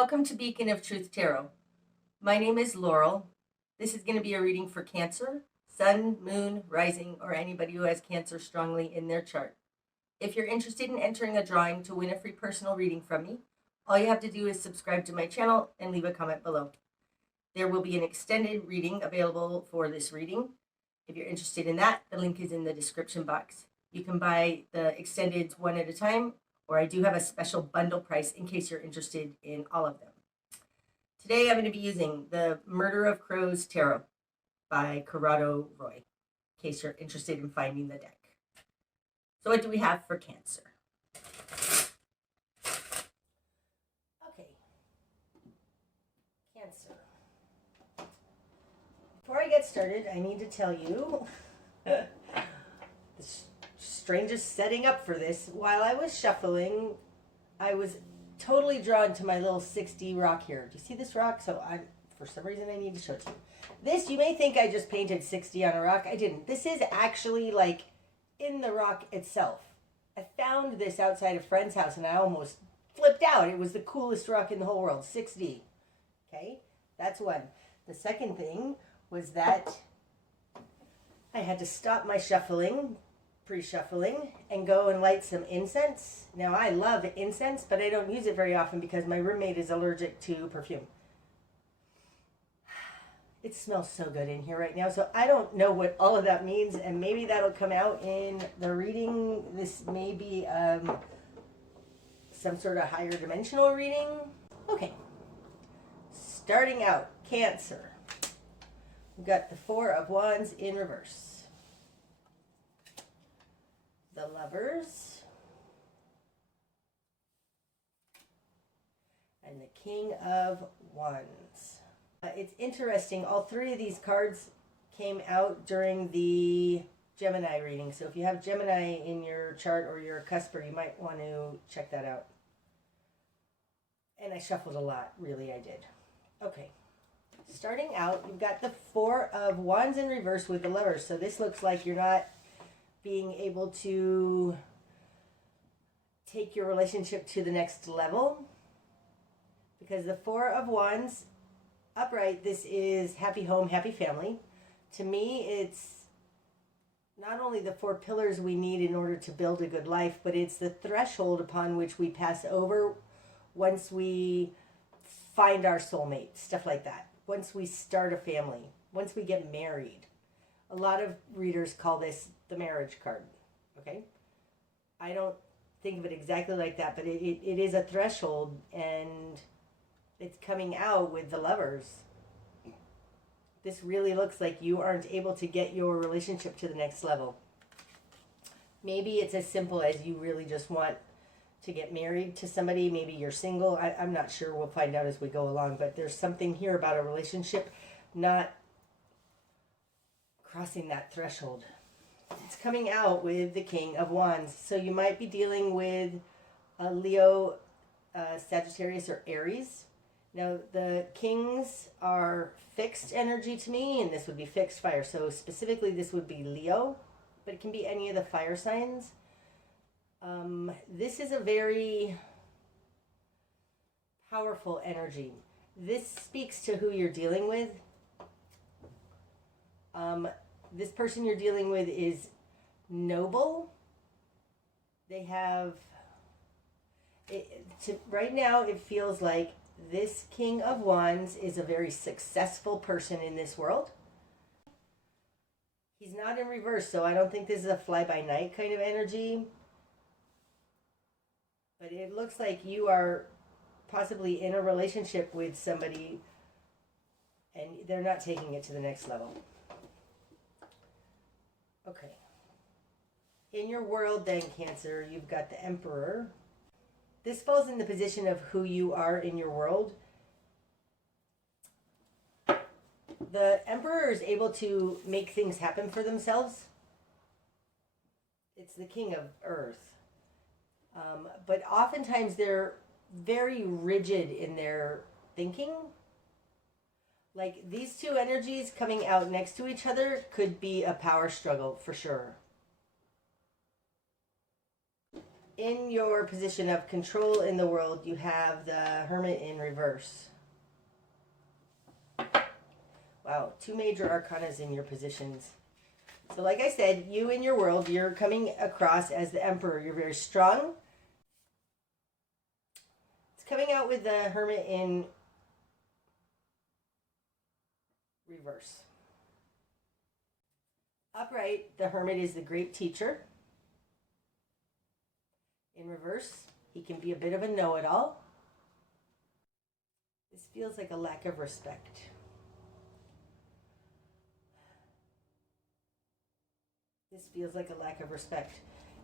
Welcome to Beacon of Truth Tarot. My name is Laurel. This is going to be a reading for Cancer, Sun, Moon, Rising, or anybody who has Cancer strongly in their chart. If you're interested in entering a drawing to win a free personal reading from me, all you have to do is subscribe to my channel and leave a comment below. There will be an extended reading available for this reading. If you're interested in that, the link is in the description box. You can buy the extendeds one at a time, or I do have a special bundle price in case you're interested in all of them. Today I'm going to be using the Murder of Crows Tarot by Corrado Roi, in case you're interested in finding the deck. So what do we have for Cancer? Okay, Cancer. Before I get started, I need to tell you the strangest setting up for this. While I was shuffling, I was totally drawn to my little 6D rock here. Do you see this rock? So for some reason I need to show it to you. This, you may think I just painted 6D on a rock. I didn't. This is actually like in the rock itself. I found this outside a friend's house and I almost flipped out. It was the coolest rock in the whole world, 6D. Okay, that's one. The second thing was that I had to stop my shuffling, pre-shuffling, and go and light some incense. Now I love incense, but I don't use it very often because my roommate is allergic to perfume. It smells so good in here right now, so I don't know what all of that means, and maybe that'll come out in the reading. This may be some sort of higher dimensional reading. Okay, starting out, Cancer. We've got the Four of Wands in reverse. The Lovers, and the King of Wands. It's interesting, all three of these cards came out during the Gemini reading, so if you have Gemini in your chart or you're a cusper, you might want to check that out. And I shuffled a lot, really I did. Okay, starting out, you've got the Four of Wands in reverse with the Lovers, so this looks like you're not being able to take your relationship to the next level, because the Four of Wands upright, this is happy home, happy family. To me, it's not only the four pillars we need in order to build a good life, but it's the threshold upon which we pass over once we find our soulmate, stuff like that. Once we start a family, once we get married. A lot of readers call this the marriage card, okay? I don't think of it exactly like that, but it is a threshold, and it's coming out with the Lovers. This really looks like you aren't able to get your relationship to the next level. Maybe it's as simple as you really just want to get married to somebody. Maybe you're single. I'm not sure. We'll find out as we go along, but there's something here about a relationship not crossing that threshold. It's coming out with the King of Wands. So you might be dealing with a Leo, Sagittarius, or Aries. Now, the Kings are fixed energy to me, and this would be fixed fire. So specifically, this would be Leo, but it can be any of the fire signs. This is a very powerful energy. This speaks to who you're dealing with. This person you're dealing with is noble. They have, right now it feels like this King of Wands is a very successful person in this world. He's not in reverse, so I don't think this is a fly-by-night kind of energy. But it looks like you are possibly in a relationship with somebody and they're not taking it to the next level. Okay. In your world then, Cancer, you've got the Emperor. This falls in the position of who you are in your world. The Emperor is able to make things happen for themselves. It's the King of Earth. But oftentimes they're very rigid in their thinking. Like these two energies coming out next to each other could be a power struggle for sure. In your position of control in the world, you have the Hermit in reverse. Wow, 2 major arcanas in your positions. So like I said, you in your world, you're coming across as the Emperor. You're very strong. It's coming out with the Hermit in reverse. Upright, the Hermit is the great teacher. In reverse, he can be a bit of a know-it-all. This feels like a lack of respect. This feels like a lack of respect.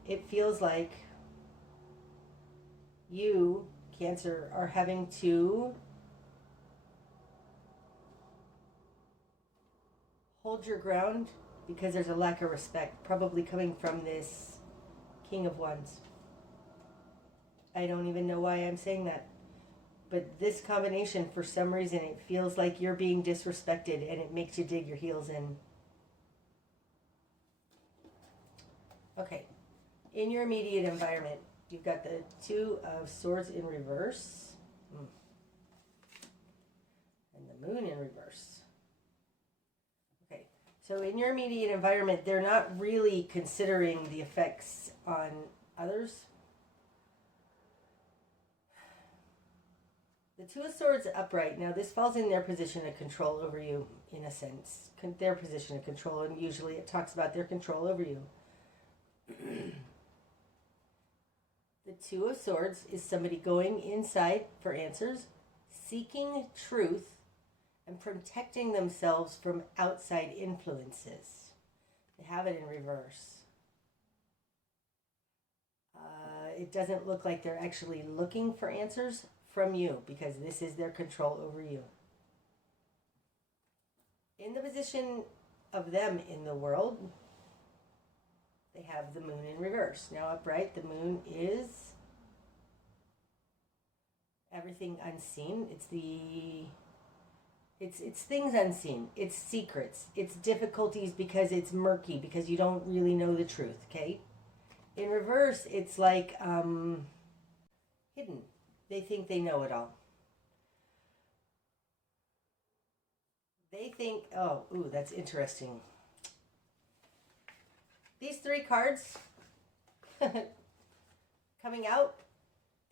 It feels like you, Cancer, are having to hold your ground because there's a lack of respect, probably coming from this King of Wands. I don't even know why I'm saying that. But this combination, for some reason, it feels like you're being disrespected and it makes you dig your heels in. Okay. In your immediate environment, you've got the 2 of Swords in reverse. And the Moon in reverse. Okay. So in your immediate environment, they're not really considering the effects on others. The 2 of Swords upright. Now this falls in their position of control over you, in a sense. Their position of control, and usually it talks about their control over you. The 2 of Swords is somebody going inside for answers, seeking truth, and protecting themselves from outside influences. They have it in reverse. It doesn't look like they're actually looking for answers from you, because this is their control over you. In the position of them in the world, they have the Moon in reverse. Now upright, the Moon is everything unseen. It's things unseen. It's secrets. It's difficulties because it's murky, because you don't really know the truth, okay? In reverse, it's like hidden. They think they know it all. They think, that's interesting. These 3 cards coming out,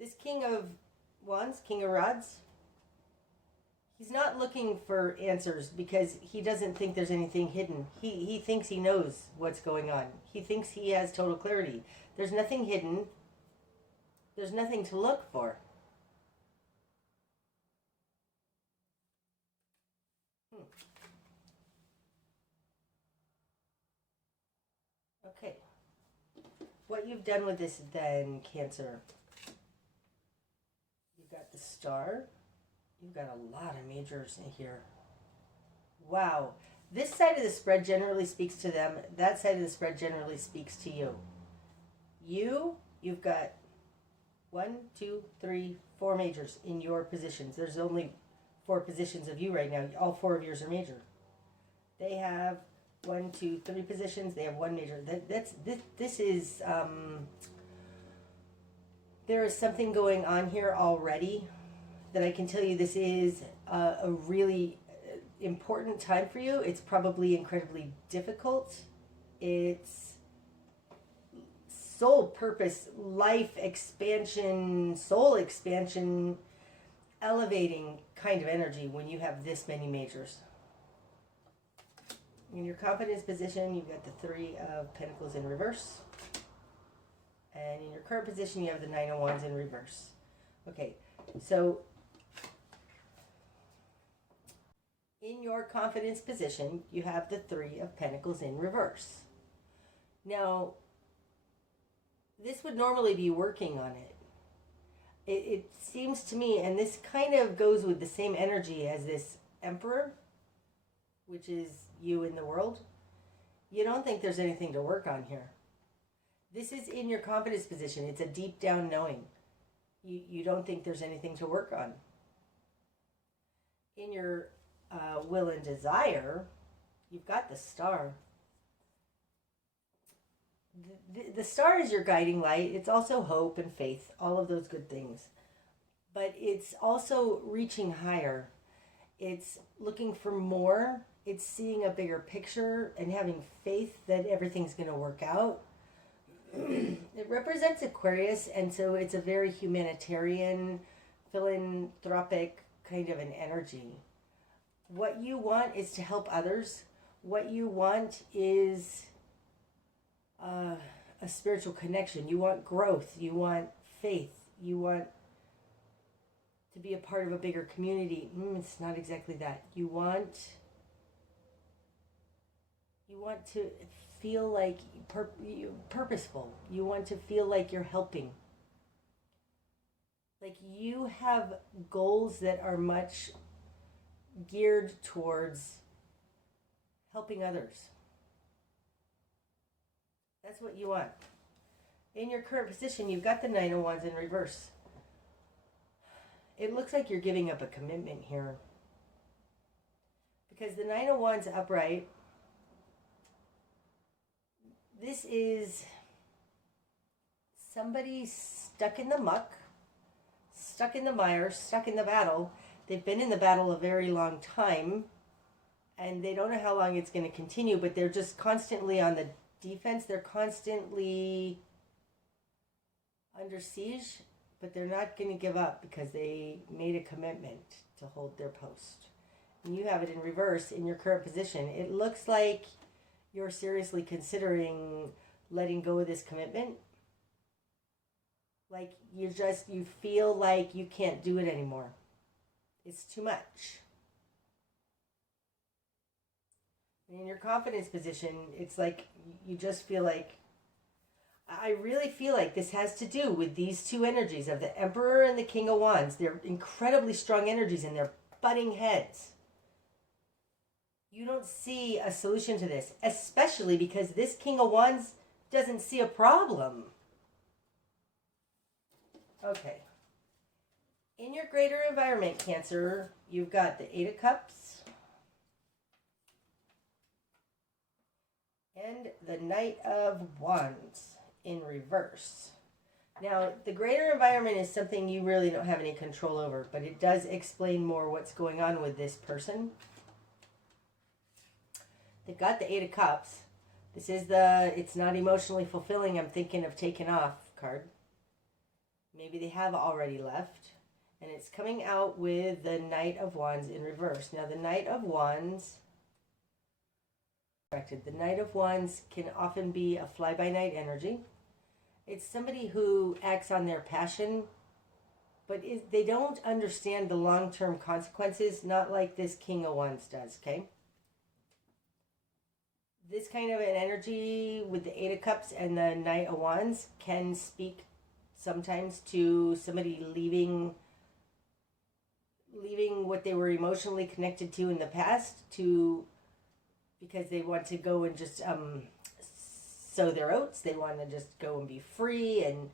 this King of Wands, King of Rods, he's not looking for answers because he doesn't think there's anything hidden. He thinks he knows what's going on. He thinks he has total clarity. There's nothing hidden. There's nothing to look for. Okay. What you've done with this then, Cancer, you've got the Star. You've got a lot of majors in here. Wow. This side of the spread generally speaks to them. That side of the spread generally speaks to you. You've got 1, 2, 3, 4 majors in your positions. There's only 4 positions of you right now. All 4 of yours are major. They have 1, 2, 3 positions. They have 1 major. This is there is something going on here already that I can tell you. This is a really important time for you. It's probably incredibly difficult. It's soul purpose, life expansion, soul expansion, elevating kind of energy when you have this many majors. In your confidence position, you've got the 3 of Pentacles in reverse. And in your current position, you have the 9 of Wands in reverse. Okay, so in your confidence position, you have the 3 of Pentacles in reverse. Now, this would normally be working on it. It seems to me, and this kind of goes with the same energy as this Emperor, which is you in the world. You don't think there's anything to work on here. This is in your confidence position. It's a deep down knowing. You don't think there's anything to work on. In your will and desire, you've got the Star. The star is your guiding light. It's also hope and faith, all of those good things. But it's also reaching higher. It's looking for more. It's seeing a bigger picture and having faith that everything's going to work out. It represents Aquarius, and so it's a very humanitarian, philanthropic kind of an energy. What you want is to help others. What you want is a spiritual connection. You want growth. You want faith. You want to be a part of a bigger community. It's not exactly that. You want to feel like purposeful. You want to feel like you're helping. Like you have goals that are much geared towards helping others. That's what you want. In your current position, you've got the Nine of Wands in reverse. It looks like you're giving up a commitment here. Because the Nine of Wands upright, this is somebody stuck in the muck, stuck in the mire, stuck in the battle. They've been in the battle a very long time, and they don't know how long it's going to continue, but they're just constantly on the defense. They're constantly under siege, but they're not going to give up because they made a commitment to hold their post. And you have it in reverse in your current position. It looks like you're seriously considering letting go of this commitment. Like you feel like you can't do it anymore. It's too much. In your confidence position, it's like you just feel like, I really feel like this has to do with these two energies of the Emperor and the King of Wands. They're incredibly strong energies and they're butting heads. You don't see a solution to this, especially because this King of Wands doesn't see a problem. Okay. In your greater environment, Cancer, you've got the Eight of Cups and the Knight of Wands in reverse. Now, the greater environment is something you really don't have any control over, but it does explain more what's going on with this person. They've got the Eight of Cups. This is it's not emotionally fulfilling, I'm thinking of taking off card. Maybe they have already left. And it's coming out with the Knight of Wands in reverse. Now, the Knight of Wands, the Knight of Wands can often be a fly-by-night energy. It's somebody who acts on their passion, but they don't understand the long-term consequences, not like this King of Wands does, okay? This kind of an energy with the Eight of Cups and the Knight of Wands can speak sometimes to somebody leaving what they were emotionally connected to in the past because they want to go and just sow their oats. They want to just go and be free and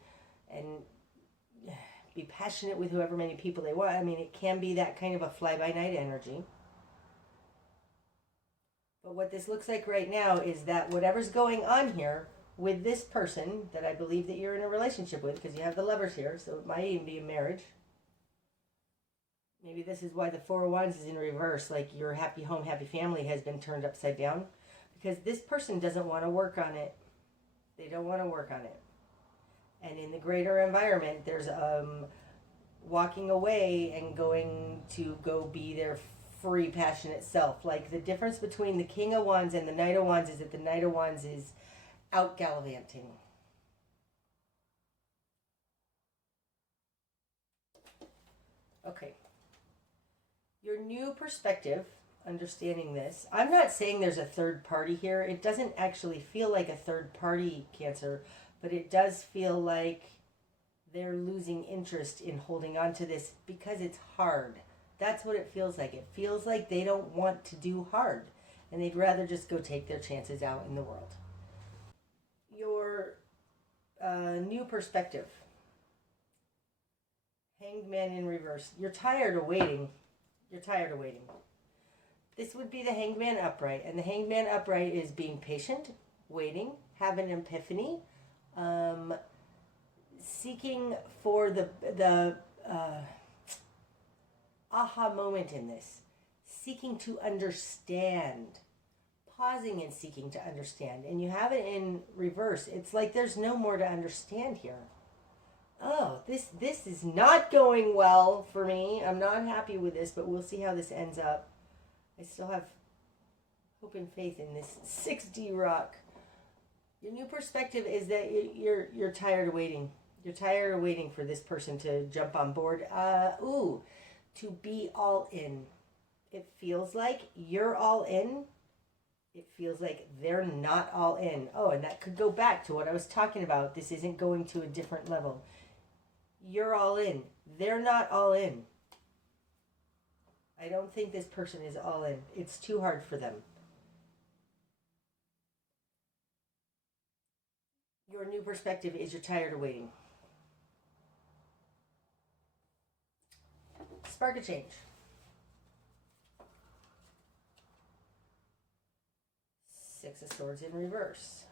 be passionate with whoever many people they want. I mean, it can be that kind of a fly-by-night energy. But what this looks like right now is that whatever's going on here with this person that I believe that you're in a relationship with, because you have the Lovers here, so it might even be a marriage. Maybe this is why the Four of Wands is in reverse, like your happy home, happy family has been turned upside down. Because this person doesn't want to work on it. They don't want to work on it. And in the greater environment, there's walking away and going to go be their free, passionate self. Like the difference between the King of Wands and the Knight of Wands is that the Knight of Wands is out gallivanting. Okay. Your new perspective, understanding this. I'm not saying there's a third party here. It doesn't actually feel like a third party, Cancer, but it does feel like they're losing interest in holding on to this because it's hard. That's what it feels like. It feels like they don't want to do hard and they'd rather just go take their chances out in the world. Your new perspective. Hanged Man in reverse. You're tired of waiting. You're tired of waiting. This would be the Hanged Man upright. And the Hanged Man upright is being patient, waiting, have an epiphany, seeking for the aha moment in this, seeking to understand, pausing and seeking to understand. And you have it in reverse. It's like there's no more to understand here. Oh, this is not going well for me. I'm not happy with this, but we'll see how this ends up. I still have hope and faith in this 6D rock. Your new perspective is that you're tired of waiting. You're tired of waiting for this person to jump on board. To be all in. It feels like you're all in. It feels like they're not all in. Oh, and that could go back to what I was talking about. This isn't going to a different level. You're all in. They're not all in. I don't think this person is all in. It's too hard for them. Your new perspective is you're tired of waiting. Spark a change. Six of Swords in reverse.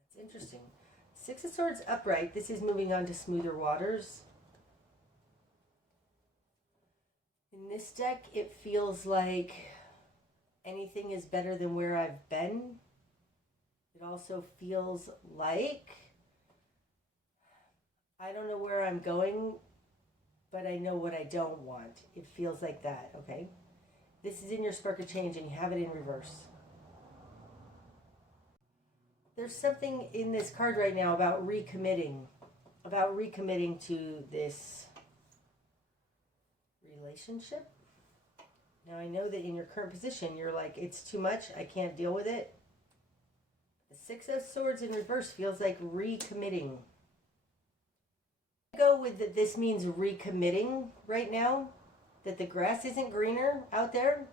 That's interesting. Six of Swords upright. This is moving on to smoother waters. In this deck, it feels like anything is better than where I've been. It also feels like I don't know where I'm going, but I know what I don't want. It feels like that, okay? This is in your spark of change and you have it in reverse. There's something in this card right now about recommitting to this relationship. Now I know that in your current position, you're like, it's too much, I can't deal with it. The Six of Swords in reverse feels like recommitting. Go with that this means recommitting right now, that the grass isn't greener out there.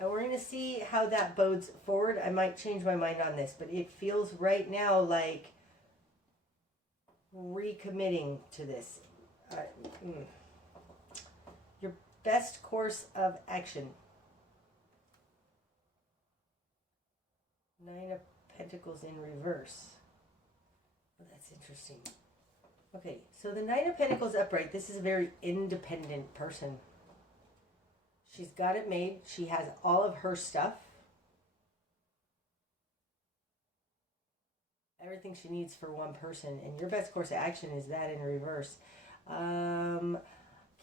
And we're going to see how that bodes forward. I might change my mind on this, but it feels right now like recommitting to this. Your best course of action. Nine of Pentacles in reverse. Oh, that's interesting. Okay, so the Nine of Pentacles upright, this is a very independent person. She's got it made. She has all of her stuff. Everything she needs for one person. And your best course of action is that in reverse.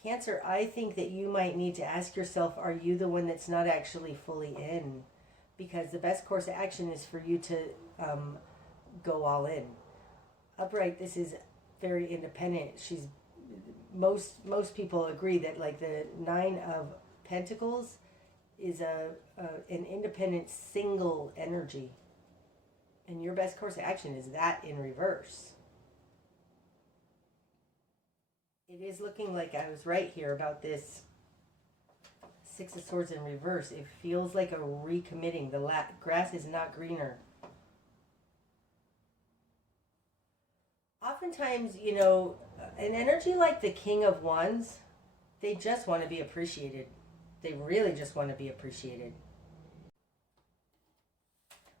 Cancer, I think that you might need to ask yourself, are you the one that's not actually fully in? Because the best course of action is for you to go all in. Upright, this is very independent. She's most people agree that like the Nine of Pentacles is an independent single energy, and your best course of action is that in reverse. It is looking like I was right here about this Six of Swords in reverse. It feels like a recommitting. The grass is not greener. Oftentimes, you know, an energy like the King of Wands, they just want to be appreciated. They really just want to be appreciated.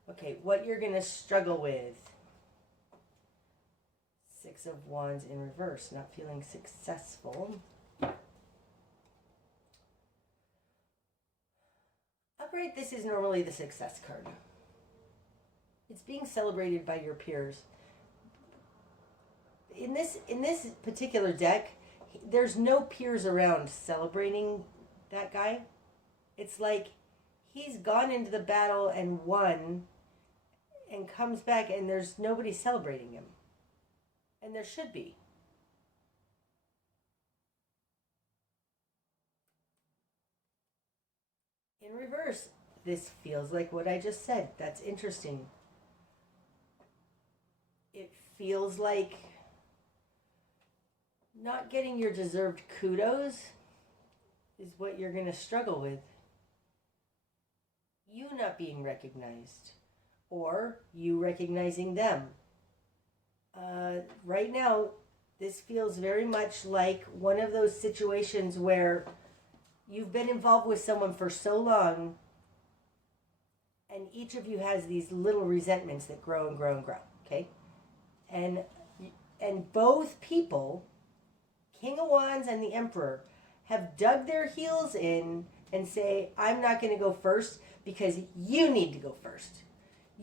Okay, what you're going to struggle with. Six of Wands in reverse, not feeling successful. Upright, this is normally the success card. It's being celebrated by your peers. In this particular deck, there's no peers around celebrating that guy. It's like he's gone into the battle and won and comes back and there's nobody celebrating him. And there should be. In reverse, this feels like what I just said. That's interesting. It feels like not getting your deserved kudos is what you're going to struggle with. You not being recognized, or you recognizing them. Right now, this feels very much like one of those situations where you've been involved with someone for so long And each of you has these little resentments that grow and grow and grow, okay? And both people, King of Wands and the Emperor, have dug their heels in and say, I'm not going to go first because you need to go first.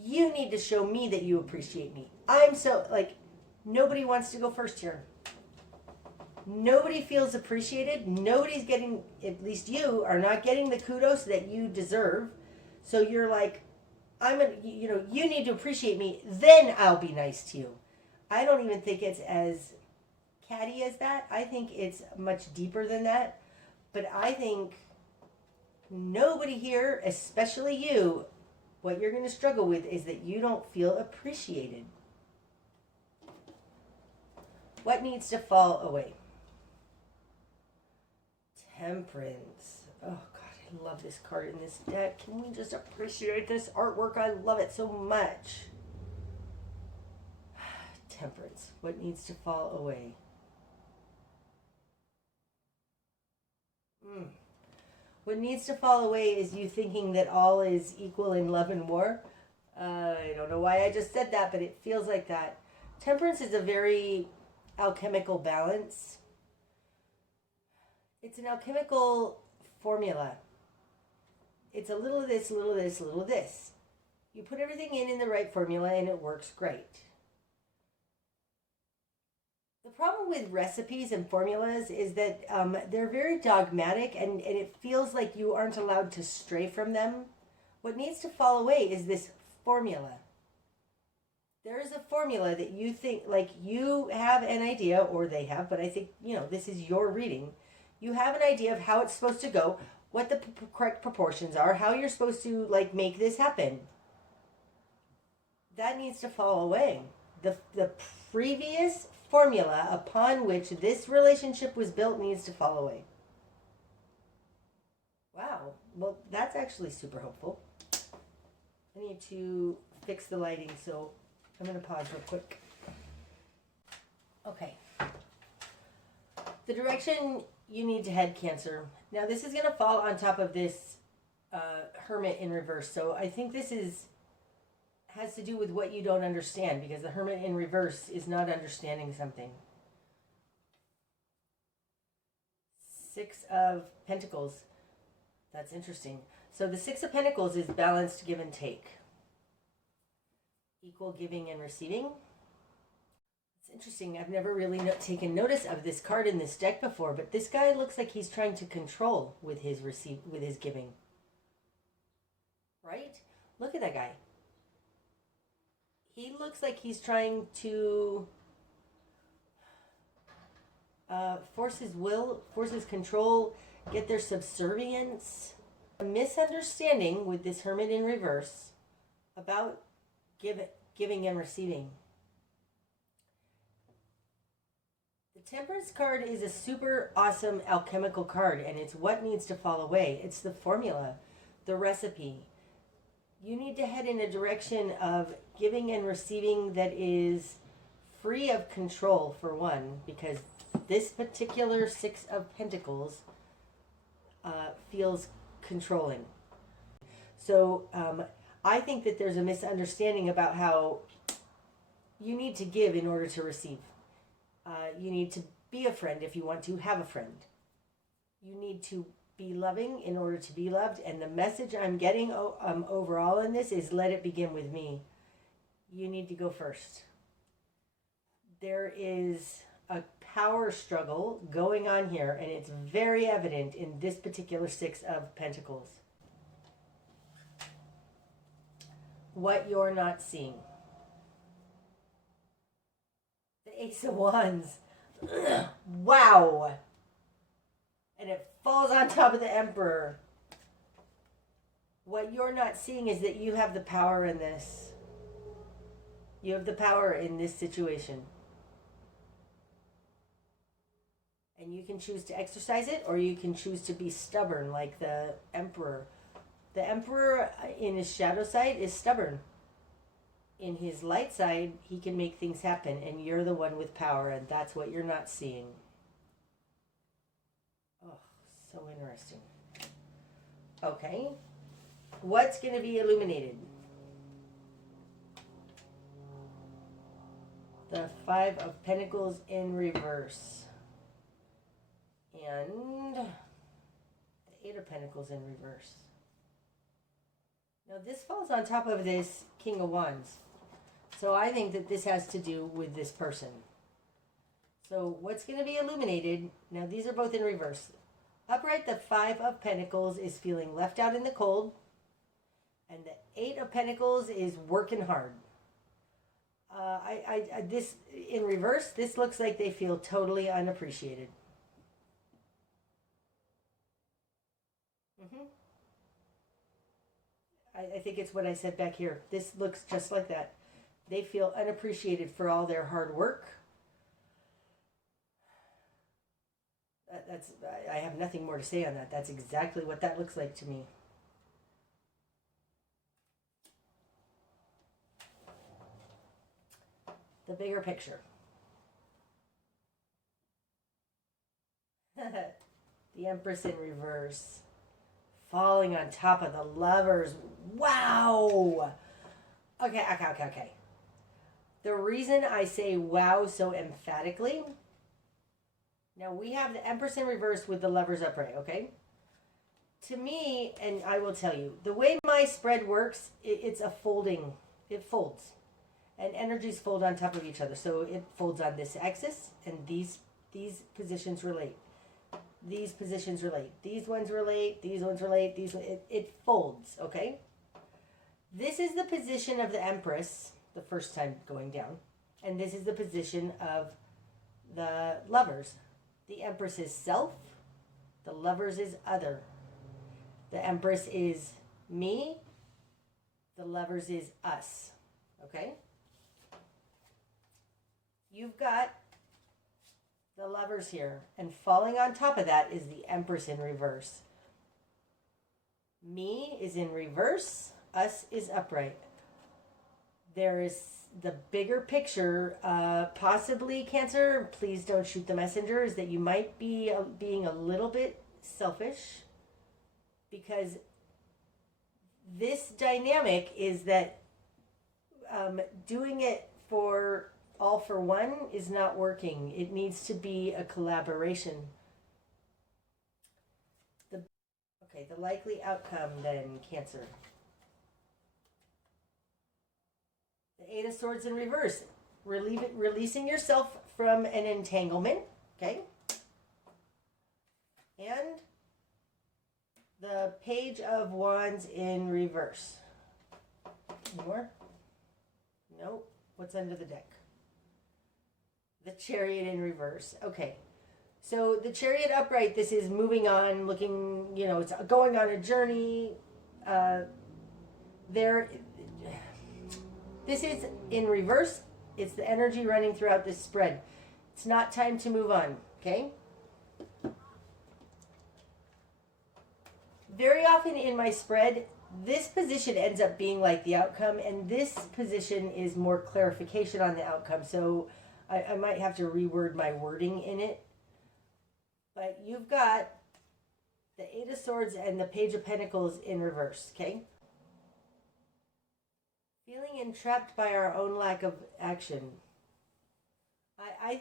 You need to show me that you appreciate me. I'm so, like, nobody wants to go first here. Nobody feels appreciated. Nobody's getting, at least you are not getting the kudos that you deserve. So you're like, you need to appreciate me, then I'll be nice to you. I don't even think it's as catty as that. I think it's much deeper than that. But I think nobody here, especially you, what you're going to struggle with is that you don't feel appreciated. What needs to fall away? Temperance. Oh, God, I love this card in this deck. Can we just appreciate this artwork? I love it so much. Temperance. What needs to fall away? What needs to fall away is you thinking that all is equal in love and war. I don't know why I just said that, but it feels like that. Temperance is a very alchemical balance. It's an alchemical formula. It's a little of this, a little of this, a little of this. You put everything in the right formula and it works great. The problem with recipes and formulas is that they're very dogmatic and it feels like you aren't allowed to stray from them. What needs to fall away is this formula. There is a formula that you think, like you have an idea, or they have, but I think, this is your reading. You have an idea of how it's supposed to go, what the correct proportions are, how you're supposed to, make this happen. That needs to fall away. The previous formula upon which this relationship was built needs to fall away. Wow. Well, that's actually super hopeful. I need to fix the lighting, so I'm going to pause real quick. Okay. The direction you need to head, Cancer. Now, this is going to fall on top of this Hermit in reverse. So I think this has to do with what you don't understand, because the Hermit in reverse is not understanding something. Six of Pentacles. That's interesting. So the Six of Pentacles is balanced give and take. Equal giving and receiving. It's interesting. I've never really taken notice of this card in this deck before, but this guy looks like he's trying to control with his giving. Right? Look at that guy. He looks like he's trying to force his will, force his control, get their subservience. A misunderstanding with this Hermit in reverse about giving and receiving. The Temperance card is a super awesome alchemical card, and it's what needs to fall away. It's the formula, the recipe. You need to head in a direction of giving and receiving that is free of control, for one, because this particular Six of Pentacles feels controlling. So I think that there's a misunderstanding about how you need to give in order to receive. You need to be a friend if you want to have a friend. You need to be loving in order to be loved. And the message I'm getting overall in this is let it begin with me. You need to go first. There is a power struggle going on here, and it's very evident in this particular Six of Pentacles. What you're not seeing. The Ace of Wands. Wow. And it falls on top of the Emperor. What you're not seeing is that you have the power in this. You have the power in this situation. And you can choose to exercise it, or you can choose to be stubborn like the Emperor. The Emperor in his shadow side is stubborn. In his light side, he can make things happen, and you're the one with power, and that's what you're not seeing. Oh, so interesting. Okay. what's going to be illuminated? The Five of Pentacles in reverse. And the Eight of Pentacles in reverse. Now this falls on top of this King of Wands. So I think that this has to do with this person. So what's going to be illuminated? Now these are both in reverse. Upright, the Five of Pentacles is feeling left out in the cold. And the Eight of Pentacles is working hard. This in reverse, this looks like they feel totally unappreciated. I think it's what I said back here. This looks just like that. They feel unappreciated for all their hard work. I have nothing more to say on that. That's exactly what that looks like to me. The bigger picture. The Empress in reverse. Falling on top of the Lovers. Wow! Okay. The reason I say wow so emphatically, now we have the Empress in reverse with the Lovers upright, okay? To me, and I will tell you, the way my spread works, it's a folding. It folds. And energies fold on top of each other. So it folds on this axis, and these positions relate. These positions relate. These ones relate. These ones relate. It folds, okay? This is the position of the Empress, the first time going down. And this is the position of the Lovers. The Empress is self. The Lovers is other. The Empress is me. The Lovers is us, okay? You've got the Lovers here, and falling on top of that is the Empress in reverse. Me is in reverse, us is upright. There is the bigger picture, possibly Cancer, please don't shoot the messenger, is that you might be being a little bit selfish, because this dynamic is that doing it for all for one is not working. It needs to be a collaboration. The likely outcome then, Cancer. The Eight of Swords in reverse. Releasing yourself from an entanglement, okay? And the Page of Wands in reverse. Any more? Nope. What's under the deck? The Chariot in reverse. Okay. So the Chariot upright, this is moving on, looking, it's going on a journey. This is in reverse. It's the energy running throughout this spread. It's not time to move on, okay? Very often in my spread, this position ends up being like the outcome, and this position is more clarification on the outcome. So I might have to reword my wording in it. But you've got the Eight of Swords and the Page of Pentacles in reverse, okay? Feeling entrapped by our own lack of action. I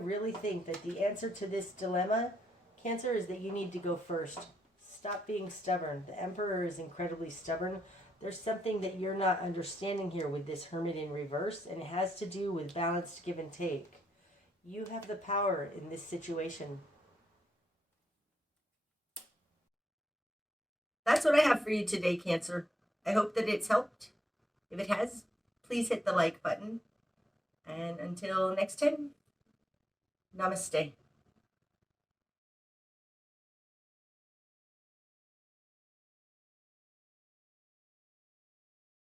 really think that the answer to this dilemma, Cancer, is that you need to go first. Stop being stubborn. The Emperor is incredibly stubborn. There's something that you're not understanding here with this Hermit in reverse, and it has to do with balanced give and take. You have the power in this situation. That's what I have for you today, Cancer. I hope that it's helped. If it has, please hit the like button. And until next time, namaste.